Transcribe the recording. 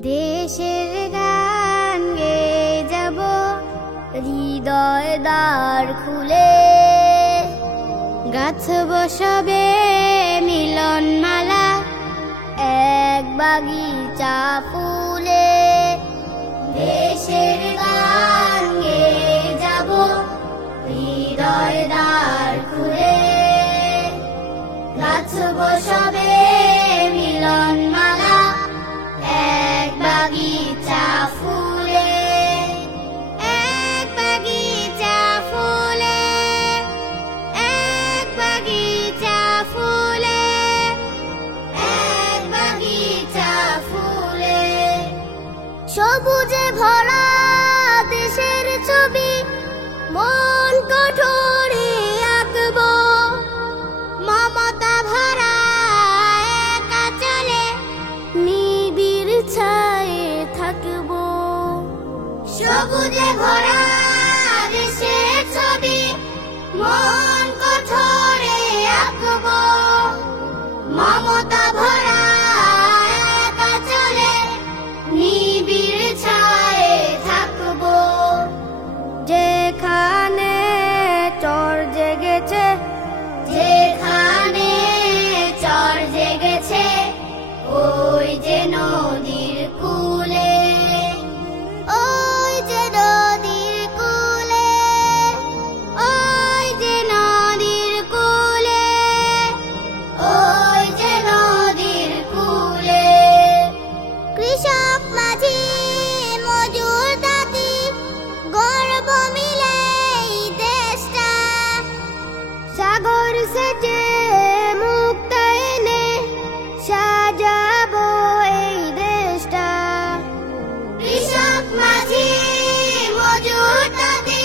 দেশের গান গেয়ে যাব হৃদয় দ্বার খুলে, গাছ বসাবে মিলন মালা এক বাগিচা ফুলে। দেশের গান গেয়ে যাব হৃদয় দ্বার খুলে, গাছ বসাবে মিলন মালা এক বাগিচা ফুলে। এক বাগিচা ফুলে, এক বাগিচা ফুলে, এক বাগিচা ফুলে। সবুজে ভরা দেশের ছবি মন কঠোরে আঁকবো, মমতা ভরা একা চলে নিবিড় ছায়ে থাকবো। সবুজে ভরা দেশের ছবি মন কঠোরে আঁকবো, মমতা ভরা একা চলে নিবিড় ছায়ে থাকবো। যেখানে চর জেগেছে, যেখানে চর জেগেছে ওই যে নদীর কূলে, ওই যে নদীর কূলে, ওই যে নদীর কূলে, ওই যে নদীর কূলে। কৃষক মাঝি মজুর তাঁতি গর্ব মিলে এই দেশটা, সাগর সেচে মুক্তা এনে সাজাবো এই দেশটা। কৃষক মাঝি মজুর তাঁতি